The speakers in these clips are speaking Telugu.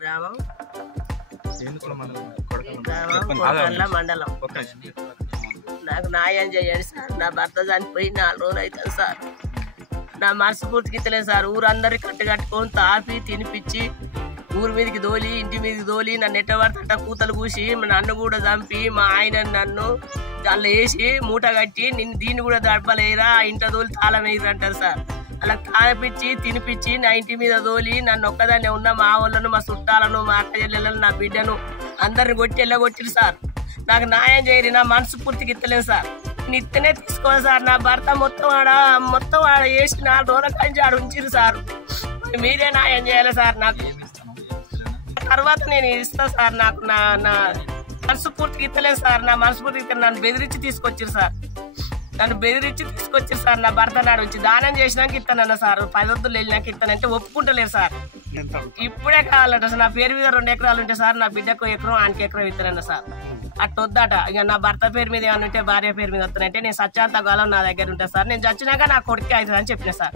గ్రామం మండలం. నాకు న్యాయం చేయండి సార్. నా భర్త చనిపోయి 4 రోజులు అవుతుంది సార్. నా మనస్ఫూర్తికి ఇస్తలేదు సార్. ఊరందరికీ కట్టుకొని తాపి తినిపించి ఊరి మీదకి దోలి ఇంటి మీదకి దోలి నన్ను ఎట్టబడతా కూతలు కూసి నన్ను కూడా చంపి మా ఆయన నన్ను దానిలో వేసి మూట కట్టి దీన్ని కూడా దడపలేరా ఇంట దోలి తాళం వేయరు అంటారు సార్. అలా తాళపిచ్చి తినిపించి నా ఇంటి మీద దోలి నన్ను ఒక్కదాన్నే ఉన్న మా వాళ్ళను మా చుట్టాలను మా అక్క చెల్లెలను నా బిడ్డను అందరిని కొట్టి వెళ్ళగొట్టిరు సార్. నాకు న్యాయం చేయరు. నా మనస్ఫూర్తికి ఇస్తలేదు సార్. నిత్తనే తీసుకోవాలి సార్. నా భర్త మొత్తం ఆడ వేసి 4 రోజుల కంచి ఆడ ఉంచిరు సార్. మీరే న్యాయం చేయాలి సార్. నాకు తర్వాత నేను ఇస్తా సార్. నాకు నా మనస్ఫూర్తికి ఇస్తలేదు సార్. నా మనస్ఫూర్తికి నన్ను బెదిరించి తీసుకొచ్చారు సార్. నా భర్త నాడు వచ్చి దానం చేసినాక ఇస్తానన్న సార్. 10 వద్దులు వెళ్ళినాక ఇస్తానంటే ఒప్పుకుంటలేరు సార్. ఇప్పుడే కావాలంట సార్. నా పేరు మీద 2 ఎకరాలు ఉంటాయి సార్. నా బిడ్డకు ఎకరం ఆయనకి ఎకరం ఇస్తానన్న సార్. అట్టు వద్దట. ఇక నా భర్త పేరు మీద ఏమన్నా ఉంటే భార్య పేరు మీద వస్తానంటే నేను సత్యాంత గాలం నా దగ్గర ఉంటుంది సార్. నేను చచ్చినాక నా కొడుకు అవుతుందని చెప్పిన సార్.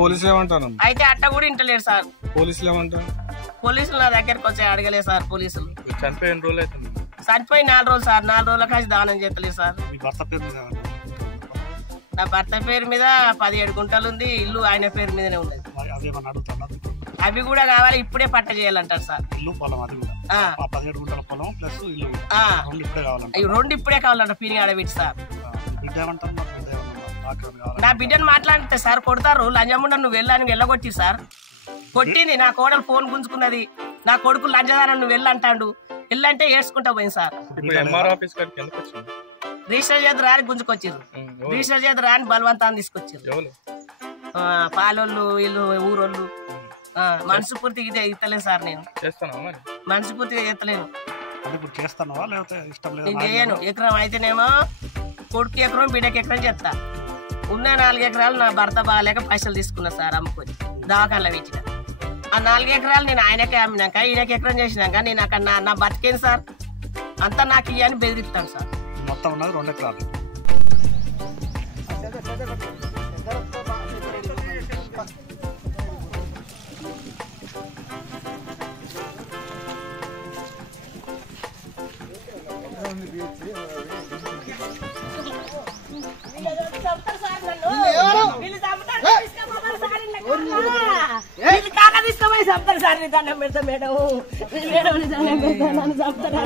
పోలీసులు ఏమంటారు? అయితే అట్ట కూడా ఇంటలేరు సార్. పోలీసులు ఏమంటారు? పోలీసులు నా దగ్గరకు వచ్చి అడగలేదు సార్. పోలీసులు చనిపోయి 4 రోజులు సార్. 4 రోజుల కాసి దానం చేస్తలేదు సార్. నా భర్త పేరు మీద 17 గుంటలు ఉంది. ఇల్లు ఆయన పేరు మీదనే ఉంది. అవి కూడా కావాలి. ఇప్పుడే పట్ట చేయాలంటారు సార్. రెండు ఇప్పుడే కావాలంట. పిని ఆడబెట్టి సార్. నా బిడ్డను మాట్లాడితే సార్ కొడతారు. లంజముండ నువ్వు వెళ్ళాను వెళ్ళగొట్టి సార్. కొట్టింది. నా కోడలు ఫోన్ గుంజుకున్నది. నా కొడుకు లంజదారని నువ్వు వెళ్ళంటాడు. వెళ్ళంటే ఏడ్చుకుంటా పోయింది సార్. రిజిస్టర్ చేతి రాని గుంజుకొచ్చారు. రిజిస్టర్ చేతి రాని బలవంతాన్ని తీసుకొచ్చారు. పాలోళ్ళు వీళ్ళు ఊరోళ్ళు. మనస్ఫూర్తిగా ఇదే ఇస్తలేదు సార్. నేను మనస్ఫూర్తిగా చేస్తలేను. నేను చేయను. ఎకరం అయితేనేమో కొడుకు ఎకరం బిడ్డకి ఎకరం చేస్తా. ఉన్న 4 ఎకరాలు నా భర్త బాగాలేక పైసలు తీసుకున్నా సార్. అమ్ముకొని దవాఖానలో పెట్టిన ఆ 4 ఎకరాలు నేను ఆయనకే అమ్మినాక ఈయనకి ఎకరం చేసినాక నేను అక్కడ నా బతికేను సార్. అంతా నాకు ఇయ్యని బెదిరిస్తాను సార్. మొత్తం ఉన్నది 2 ఎకరాలు. చెప్తారు సార్. దండం పెడతా మేడం. దండం పెడతా నన్ను చెప్తారు.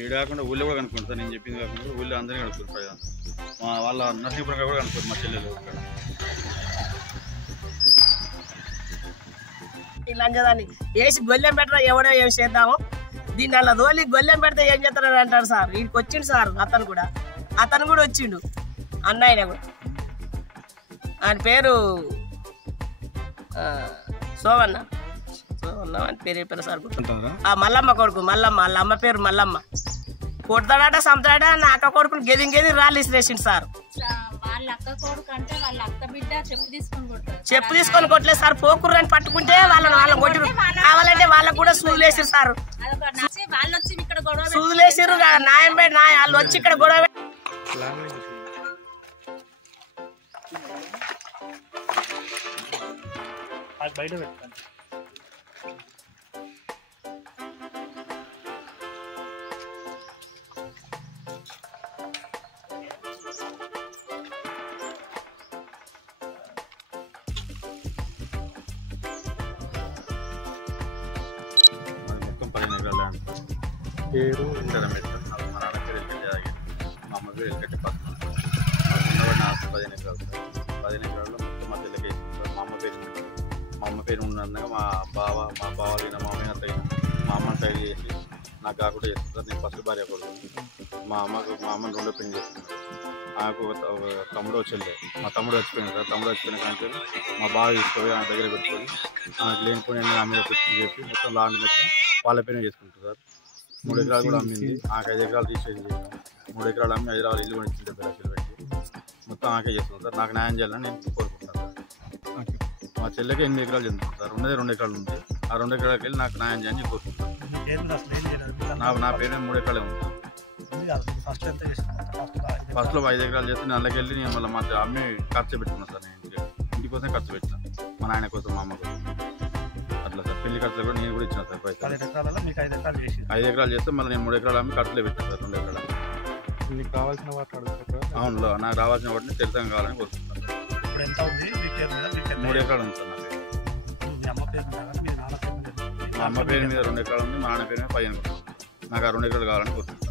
ఈడ కాకుండా ఊళ్ళో కూడా కనుక్కుంటా. నేను చెప్పింది కాకుండా ఊళ్ళో అందరినీ కనుక్కుంటారు. మా వాళ్ళ నరసింహపురంగా కూడా కనుక్కోరు. మా చెల్లెలు లంజదాన్ని వేసి గొల్లెం పెట్టరా ఎవడో ఏం చేద్దాము. దీన్ని అలా దోలి గొల్లెం పెడితే ఏం చేస్తారని అంటారు సార్. వీడికి వచ్చిండు సార్. అతను కూడా వచ్చిండు. అన్నయ్య కూడా. ఆయన పేరు సోమన్న అని పేరు చెప్పారు సార్. ఆ మల్లమ్మ కొడుకు మల్లమ్మ. వాళ్ళ అమ్మ పేరు మల్లమ్మ. కొడతాడట సంతాడ నా అక్క కొడుకుని గెది రాళ్ళు ఇసిరేసిండు సార్. చెప్పు తీసుకొని కొట్టలేదు సార్. పోకుర్రని పట్టుకుంటే వాళ్ళని కొట్టిరు. కావాలంటే వాళ్ళకు కూడా సూదులేసారు సార్. సూదులేసారు. న్యాయం పై వాళ్ళు వచ్చి ఇక్కడ గొడవ బయట పెట్టాను. మొత్తం 15 ఎకరాల ల్యాండ్. పేరు మా నాన్న పేరు మా అమ్మ పేరు ఎల్కట్టి పక్కన. 15 ఎకరాలు. ఉన్నందుకు మా బావలైన మా మేనత్త మా అమ్మ సైడ్ చేసి నాకు కాకుండా చేస్తుంది సార్. నేను ఫస్ట్ భార్య కొడుకు. మా అమ్మని రెండో పెళ్లి చేస్తున్నాను. నాకు ఒక తమ్ముడు చెల్లె. మా తమ్ముడు చచ్చిపోయింది సార్. తమ్ముడు చచ్చిపోయిన కానీ మా బావ తీసుకొని ఆయన దగ్గర పెట్టుకొని నాకు లేనిపోయిన ఆమె పెట్టి చెప్పి మొత్తం లాంటి మొత్తం వాళ్ళ పేరు చేసుకుంటారు సార్. 3 ఎకరాలు కూడా అమ్మింది. నాకు 5 ఎకరాలు రిజిస్ట్రేషన్ చేసాం. 3 ఎకరాలు అమ్మి హైదరాబాద్ ఇల్లు కొనిచ్చింది లక్షలు పెట్టి మొత్తం ఆకే చేస్తున్నాం సార్. నాకు న్యాయం చేయాలని నేను కోరుకుంటాను సార్. మా చెల్లెకి 8 ఎకరాలు చెందుతుంది సార్. ఉన్నదే 2 ఎకరాలు ఉంది. ఆ 2 ఎకరాలకి వెళ్ళి నాకు న్యాయం చేయాలని కోరుకుంటాను. నా పేరు 3 ఎకరాలే ఉంది సార్. ఫస్ట్లో 5 ఎకరాలు చేస్తే నేను అందులోకి నేను మళ్ళీ మా అమ్మి ఖర్చు పెట్టుకున్నాను సార్. నేను ఇంటి కోసం ఖర్చు పెట్టినా, మా నాయన కోసం, మా అమ్మ కోసం. అట్లా సార్ పెళ్లి ఖర్చులు కూడా నేను కూడా ఇచ్చిన సార్ పైసలు. 5 ఎకరాలు చేస్తే మళ్ళీ నేను 3 ఎకరాలు అమ్మి ఖర్చులే పెట్టాను సార్. 2 ఎకరాలు నీకు కావాల్సిన వాటి అడుగుతారా? అవును, నాకు రావాల్సిన వాటిని తీర్థం కావాలని కోరుకుంటాను. 3 ఎకరాలు ఉంది సార్. మా అమ్మ పేరు మీద 2 ఎకరాలు ఉంది. మా నాన్న పేరు మీద 15 ఎకరాలు. నాకు ఆ 2 ఎకరాలు కావాలని కోరుకుంటాను.